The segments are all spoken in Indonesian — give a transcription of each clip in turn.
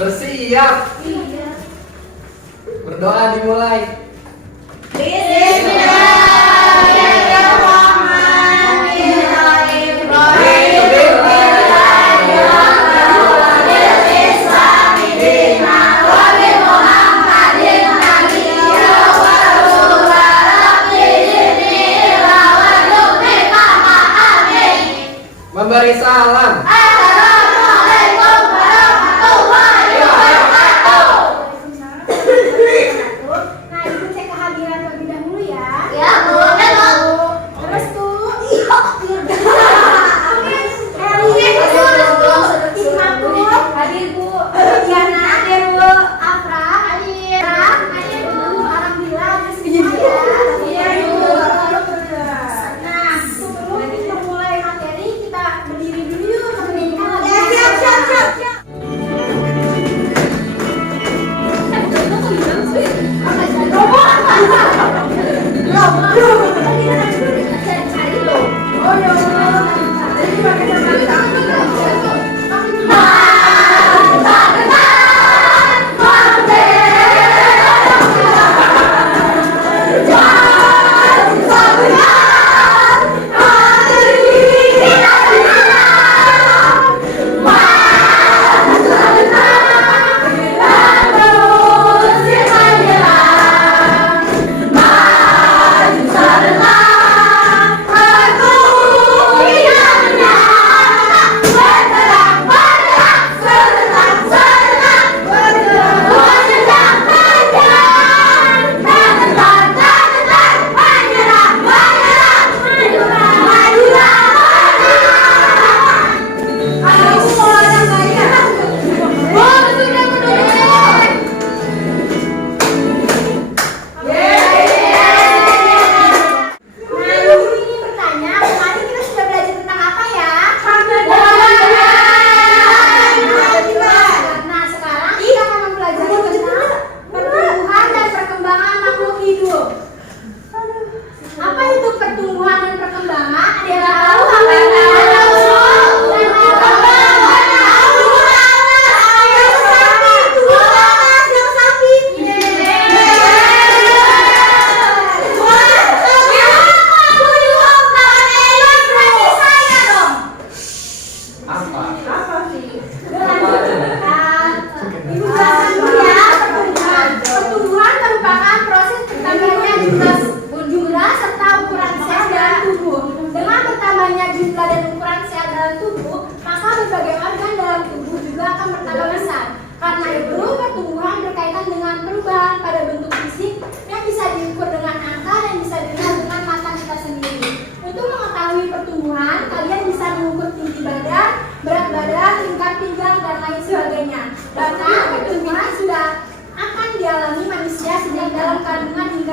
Bersiap. Berdoa dimulai. Memberi salam.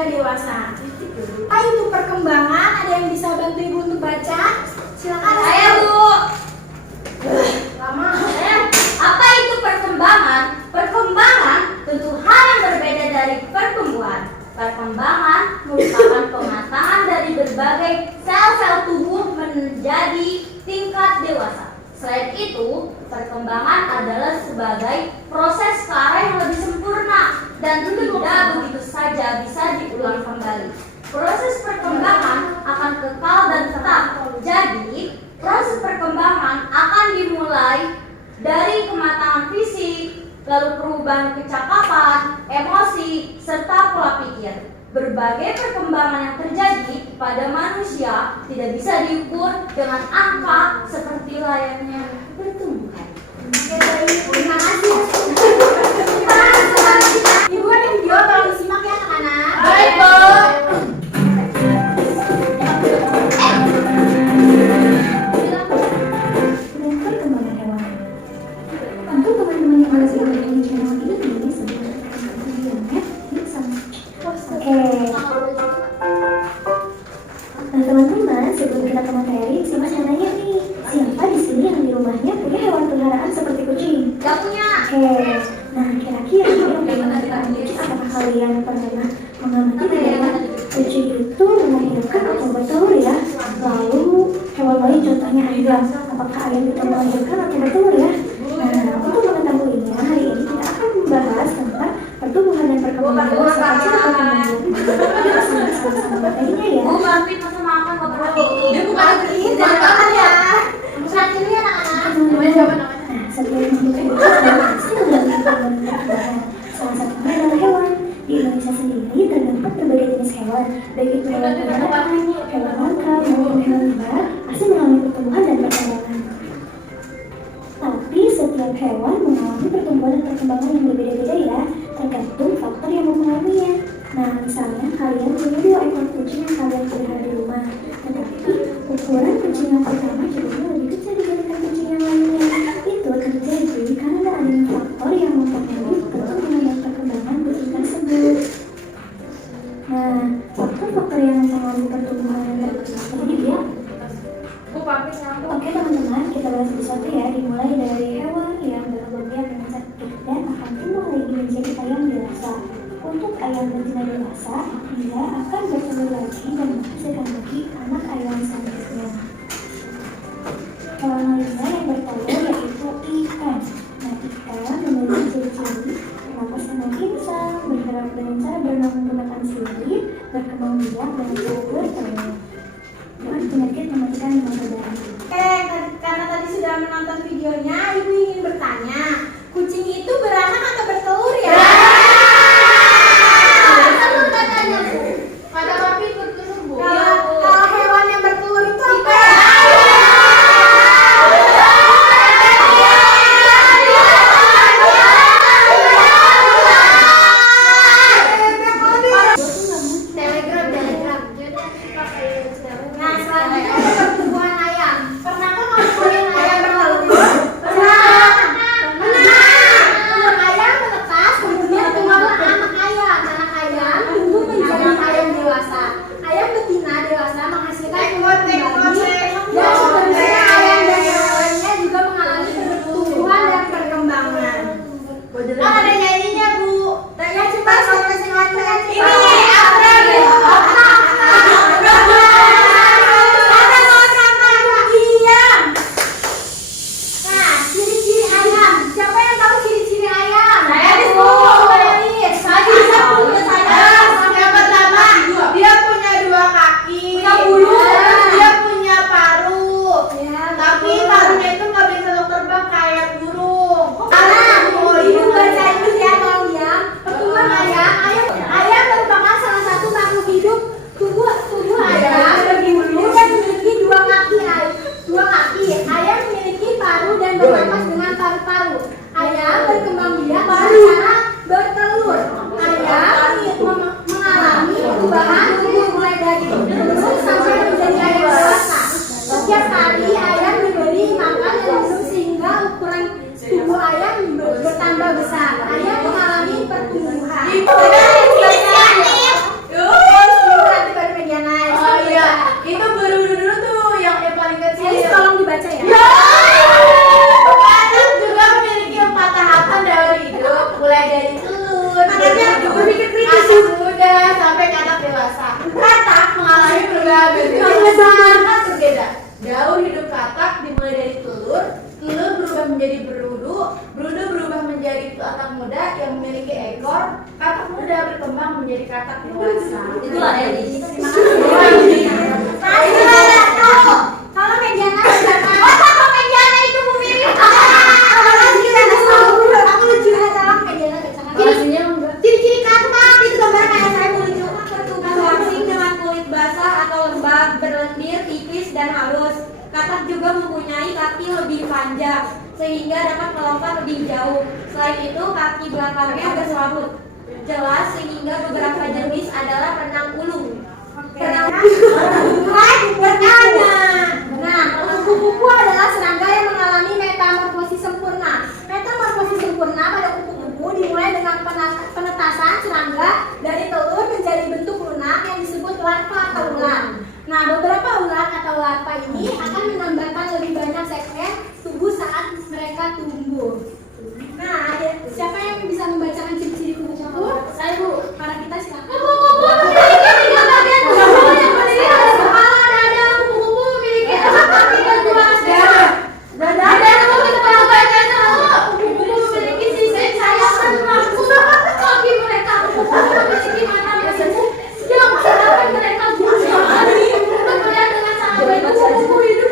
Dewasa. Itu perkembangan, ada yang bisa bantu ibu untuk baca? Silakan. Saya Bu. Lama. Apa itu perkembangan? Perkembangan tentu hal yang berbeda dari pertumbuhan. Perkembangan merupakan pematangan dari berbagai sel-sel tubuh menjadi tingkat dewasa. Selain itu, perkembangan adalah sebagai proses karya yang lebih sempurna dan tidak begitu saja bisa diulang kembali. Proses perkembangan akan kekal dan tetap. Jadi, proses perkembangan akan dimulai dari kematangan fisik, lalu perubahan kecakapan, emosi, serta pola pikir. Berbagai perkembangan yang terjadi pada manusia tidak bisa diukur dengan angka seperti layaknya pertumbuhan. Terima kasih. Ibu ada video, tolong disimak ya anak-anak. Baik, Bu. Perkembangan hewan. Tentu teman-teman yang masih memiliki channel ini sebelum videonya sama. Oke. Nah teman-teman, sebelum kita ke materi, simak nanya nih. Siapa di sini yang di rumahnya punya hewan peliharaan seperti kucing? Gak punya. Oke. Nah kira-kira yang peliharaan kucing, apakah kalian pernah mengamati bagaimana kucing itu melahirkan atau bertelur ya? Lalu hewan lain contohnya ayam, apakah ayam itu melahirkan atau bertelur ya? Nah untuk mengetahuinya, hari ini kita akan membahas tentang pertumbuhan dan perkembangan hewan secara perkembangan. Kita sama-sama materinya ya. Bu, bantuin masa makan Bapak Roti. Dia bukan ini, jangan makan ya. Saat ini anak-anak. Nah, setiap makhluk hidup pasti memiliki perkembangan. Salah satunya adalah hewan. Di Indonesia sendiri terdapat berbagai jenis hewan, baik itu hewan peliharaan, hewan langka, maupun hewan liar, pasti mengalami pertumbuhan dan perkembangan. Tapi setiap hewan mengalami pertumbuhan dan perkembangan yang berbeda-beda ya, tergantung faktor yang mempengaruhinya. Nah, misalnya kalian punya 2 ekor kucing yang kalian pelihara di rumah, tetapi ukuran kucing yang pertama jadinya lebih kecil dibandingkan kucing yang lainnya. Itu terjadi karena adanya faktor yang mempengaruhi pertumbuhan dan perkembangan kucing tersebut. Nah, faktor-faktor yang mempengaruhi pertumbuhan dan perkembangan tadi ya. Oke teman-teman, kita bahas satu-satu ya. Dimulai dari hewan yang berkembang dengan sakit dan akan tumbuh lagi menjadi ayam dewasa. Untuk ayam betina dewasa, dia akan bertelur lagi dan menghasilkan lagi anak ayam selanjutnya. Hewan lainnya yang bertelur yaitu ikan. Nah, ikan memiliki ciri-ciri bernapas dengan pincang, bergerak dengan cara berenang menggunakan sirip, berkembang biak dan bertelur. Bukan penyakit mematikan demam berdarah. Karena tadi sudah menonton videonya, ibu ingin bertanya, kucing itu beranak atau bertelur ya? Bertelur katanya, Bu. Kata Papi bertelur, Bu. Kalau hewan yang bertelur itu apa ya? Telegram. Nah, selanjutnya ada pertumbuhan ayam. Pernahkah kamu punya ayam bertelur? Pernah. Telur ayam menetas, kemudian tumbuhlah anak ayam. Anak ayam tumbuh menjadi ayam dewasa. Ayam betina dewasa menghasilkan telur kembali. Dan seterusnya ayam dan yang lainnya juga mengalami pertumbuhan dan perkembangan. Ada nyanyinya, Bu. Ya cepat sampai semuanya. Ini Nah, ciri-ciri ayam. Siapa yang tahu ciri-ciri ayam? Saya di Bu. Melis. Yang pertama, dia punya 2 kaki. Punya bulu. Terus dia punya paru. Ya, Tapi betul. parunya itu nggak bisa terbang kayak burung. Ibu baca itu ya, tolong ya. Pertumbuhan ayam merupakan salah satu makhluk hidup. Tubuh ayam berbulu dan memiliki 2 kaki. 2 kaki. Ayam memiliki paru dan bernapas dengan paru-paru. Ayam berkembang biak dengan cara bertelur. Ayam mengalami perubahan tubuh mulai dari telur sampai menjadi ayam dewasa. Setiap hari ayam diberi makan dan minum sehingga ukuran tubuh ayam bertambah besar. Ayam mengalami pertumbuhan. Nanti baru media naik. Oh iya, itu berudu dulu tuh yang paling kecil. Elis tolong dibaca ya. Anak juga memiliki 4 tahapan dalam hidup, mulai dari telur, Makanya berpikir kritis. anak muda sampai ke anak dewasa. Katak mengalami perubahan berbeda. Daur hidup katak dimulai dari telur berubah menjadi berudu berubah menjadi katak muda yang memiliki ekor, katak muda berkembang menjadi katak dewasa. Itulah Elis. Kalau media naik siapa? Kok mediana itu Bu Miri? Aku lucu ya, tolong media naik. Ciri-ciri katak itu gambar kayak saya lucu. dan halus. Katak juga mempunyai kaki lebih panjang sehingga dapat melompat lebih jauh. Selain itu, kaki belakangnya berselaput jelas sehingga beberapa jenis adalah renang ulung. Renang bertanya. Nah, kupu-kupu adalah serangga yang mengalami metamorfosis sempurna. Metamorfosis sempurna pada kupu-kupu dimulai dengan penetasan serangga dari telur menjadi bentuk lunak yang disebut larva atau ular. Nah, beberapa ular atau larva ini akan menambahkan lebih banyak segmen tubuh saat mereka tumbuh. Nah, siapa yang bisa membacakan ciri-ciri kupu-kupu? Saya, Bu. Para kita silakan. Kupu-kupu memiliki 3 bagian tubuh yang terdiri atas kepala, dada. Kupu-kupu memiliki 4 kaki dan 2 dada. Dada memiliki kepala bagian satu. Kupu-kupu memiliki sisik sayap dan langsung kaki mereka. Kupu-kupu memiliki mata bersimbung yang menyebabkan mereka bisa bergerak dengan sangat baik. Kupu-kupu hidup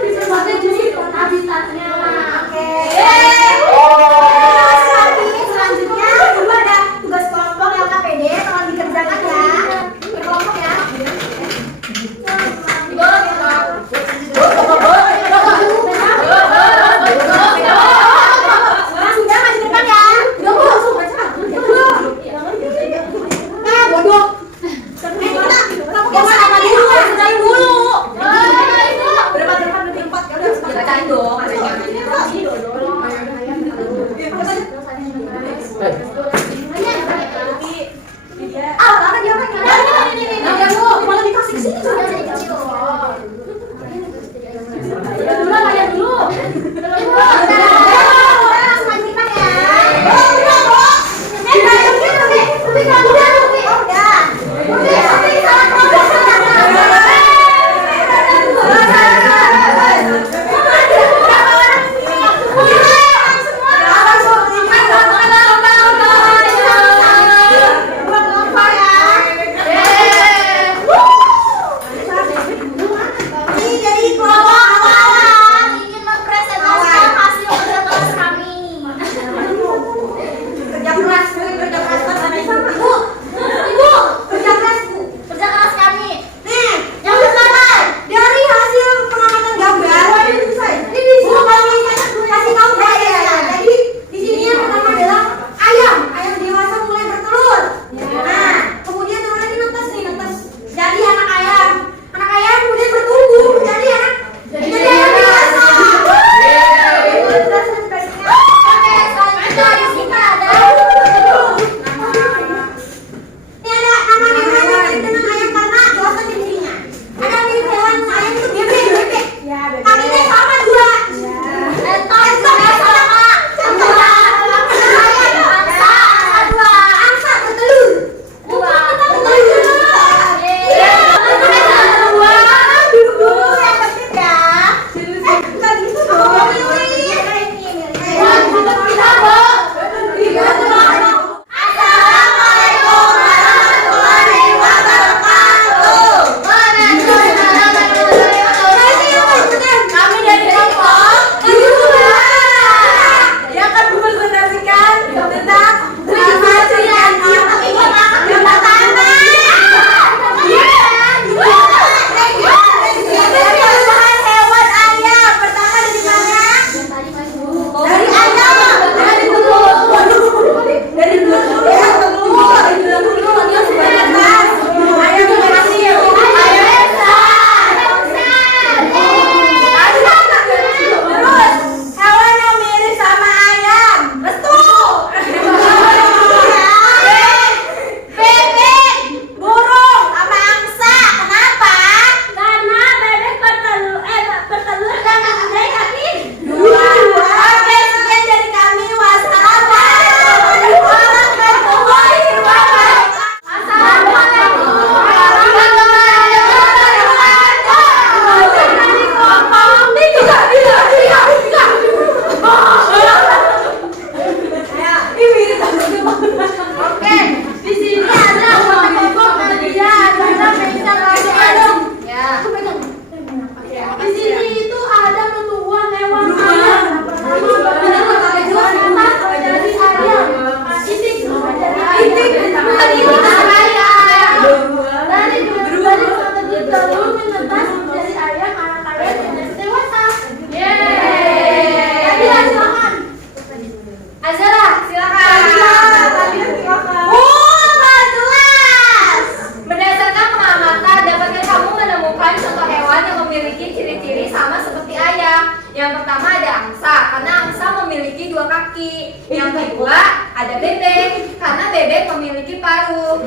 Yang pertama ada angsa, karena angsa memiliki 2 kaki. Yang kedua ada bebek, karena bebek memiliki paruh.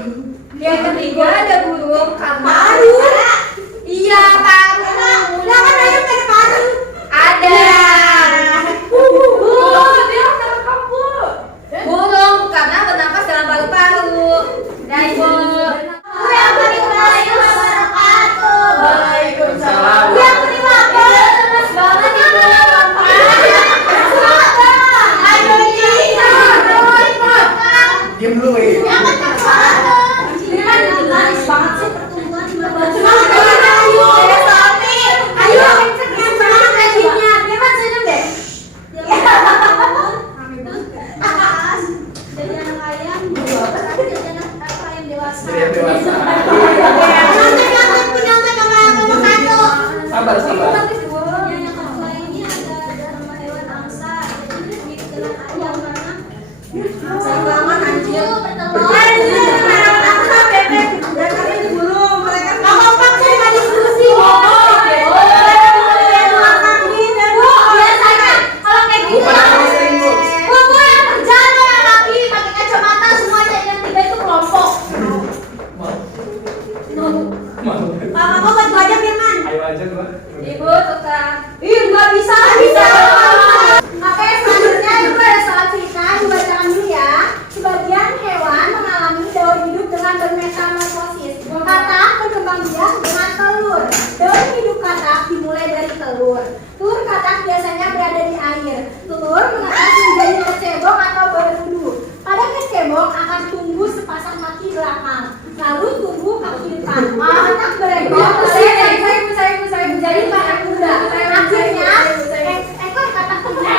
Yang ketiga ada burung, karena Paruh? Iya, paruh. Lah kan ayam ada paruh. Ada. Dia sama kamu. Burung karena bernapas dalam paru-paru. Dan ibu. Waalaikumsalam wabarakatuh. Waalaikumsalam. Yang terima Terus banget ibu. Ayo Diam dulu ya. Manis banget sih pertumbuhan di baju. Jadi anak ayam, jadi anak ayam dewasa. Jadi yang dewasa. Sabar, sabar. Yang kedua ini ada nama hewan angsa. Jadi mirip dengan ayam karena sayang banget anjir. Kalau kayak Bu, gitu pada posting, Bu. Bu, yang berjalan dengan kaki pakai kacamata semuanya yang 3 itu kelompok. Ayo aja gua. Ibu tukang. Ih, nggak bisa. Oke, selanjutnya ibu ada soal cerita dibacakan dulu ya. Sebagian hewan mengalami daur hidup dengan bermetamorfosis. Katak berkembang biak dengan telur. Daur hidup katak dimulai dari telur. Telur katak biasanya berada di air. Telur menetas menjadi kecebong atau berudu. Pada kecebong akan tumbuh sepasang kaki belakang, lalu tumbuh kaki depan. Katak berekor saya menjadi katak muda. Akhirnya ekor katak muda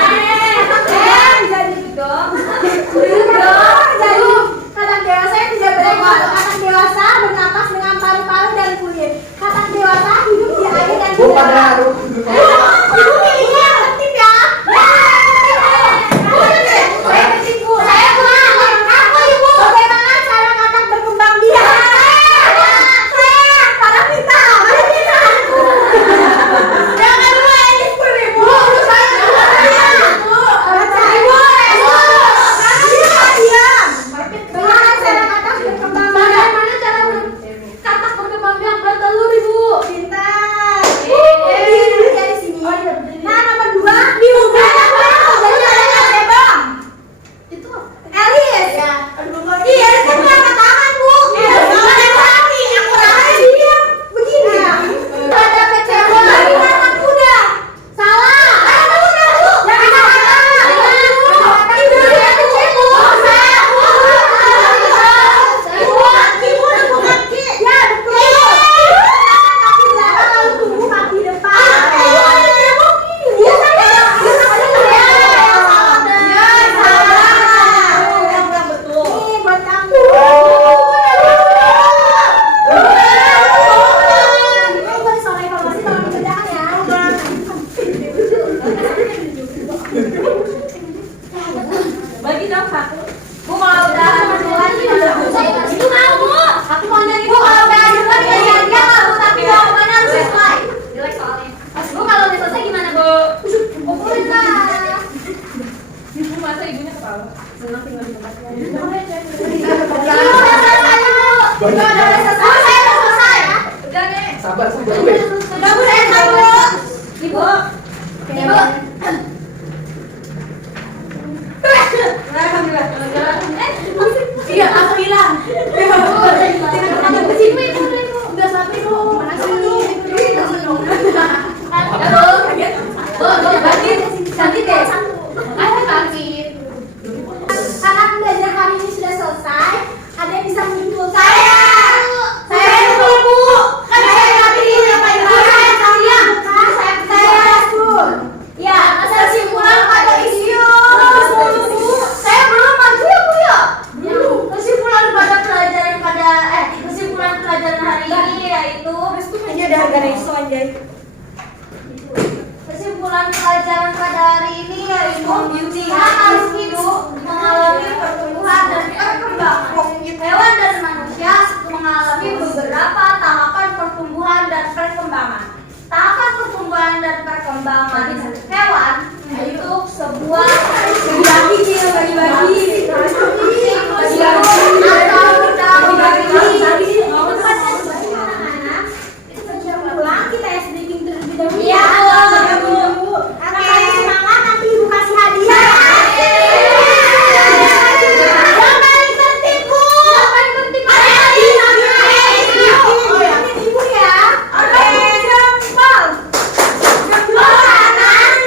jadi dong. Jadi katak dewasa yang tidak berekor. Katak dewasa bernapas dengan paru-paru dan kulit. Katak dewasa hidup di air dan Bu, pada haru. Ibu pilihnya tertib ya. Saya ketipu. Saya kurang. Aku ibu. Bagaimana cara katak berkembang biak? Saya pada kita. Yang kedua ini ibu. Saya Bagaimana cara katak berkembang biak? Bagaimana cara katak berkembang biak bertelur, Ibu? Pintar. Berdiri dari sini. Nah, nomor 2 dibuka jadi ada cebong. Itu Elis. Iya, saya punya angkat tangan, Bu. Ada kaki, yang kurangnya dia begini. Ada kecebong lagi anak kuda. Salah. Anak kuda, Bu. Yang anak kuda. Ibu dia kecebong. Saya. Ibu nemu kaki. Ya, betul. Kaki belakang lalu tumbuh kaki depan. Ada cebong gini. Iya, saya. Ini buat kamu. Ini buat soal evaluasi tolong dikerjakan ya. bagi dong satu. Bu, kalau udah berjalan gimana, Bu? Saya kasih mau, Bu. Aku mau nyari, Bu. Kalau udah berjalan ya dia nggak, Bu. Tapi jawabannya harus sesuai. Jelek soalnya. Bu, kalau udah selesai gimana, Bu? Pukulin lah. Bu, masa ibunya ketawa? Senang tinggal di tempatnya. Ibu udah selesai, Bu. Ibu udah selesai. Saya udah selesai ya. Udah deh. Sabar, sabar. Udah Bu, saya Bu. Ibu. Ibu. Alhamdulillah. Iya, aku bilang. Udah sampai, Bu. Mana sih? Cantik deh. Ada cantik. Kakak belajar hari ini sudah selesai. Ada yang bisa menyimpulkan? Saya dulu, Bu. Kan saya tadi ngapain Saya Bu. Ya, kesimpulan pada isu. Saya belum maju ya, Bu ya? Belum. Kesimpulan pelajaran hari ini yaitu Ini ada harga iso aja. kesimpulan pelajaran pada hari ini yaitu jika harus hidup mengalami pertumbuhan dan perkembangan. Hewan dan manusia mengalami beberapa tahapan pertumbuhan dan perkembangan. Tahapan pertumbuhan pertumbuhan dan perkembangan hewan itu sebuah pulang kita SDGing terlebih dahulu. Iya, Bu. Oke, semangat, nanti Ibu kasih hadiah. Yang paling penting, Bu. Yang paling penting Ibu ya. Oke, jempol. Jempol kanan,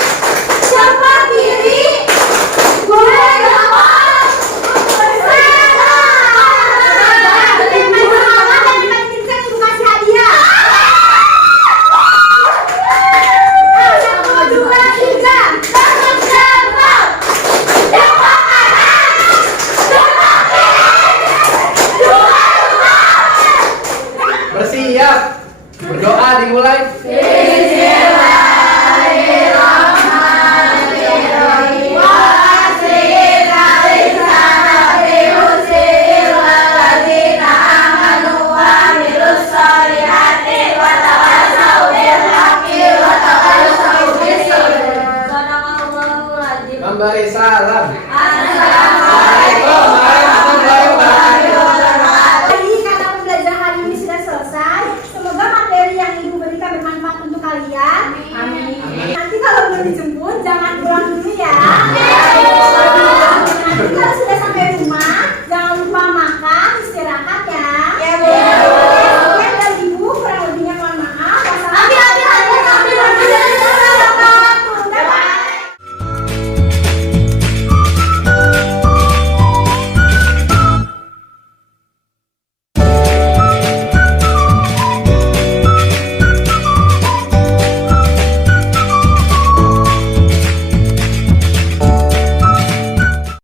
jempol kiri, boleh jempol. Ibu kasih hadiah. 1, 2, 3. Jempol, jempol. Jempol kanan, jempol kiri, Bersiap. Berdoa dimulai. Memberi salam. Assalamualaikum warahmatullahi wabarakatuh. Jadi karena pembelajaran hari ini sudah selesai, semoga materi yang Ibu berikan bermanfaat untuk kalian. Amin. Nanti kalau belum dijemput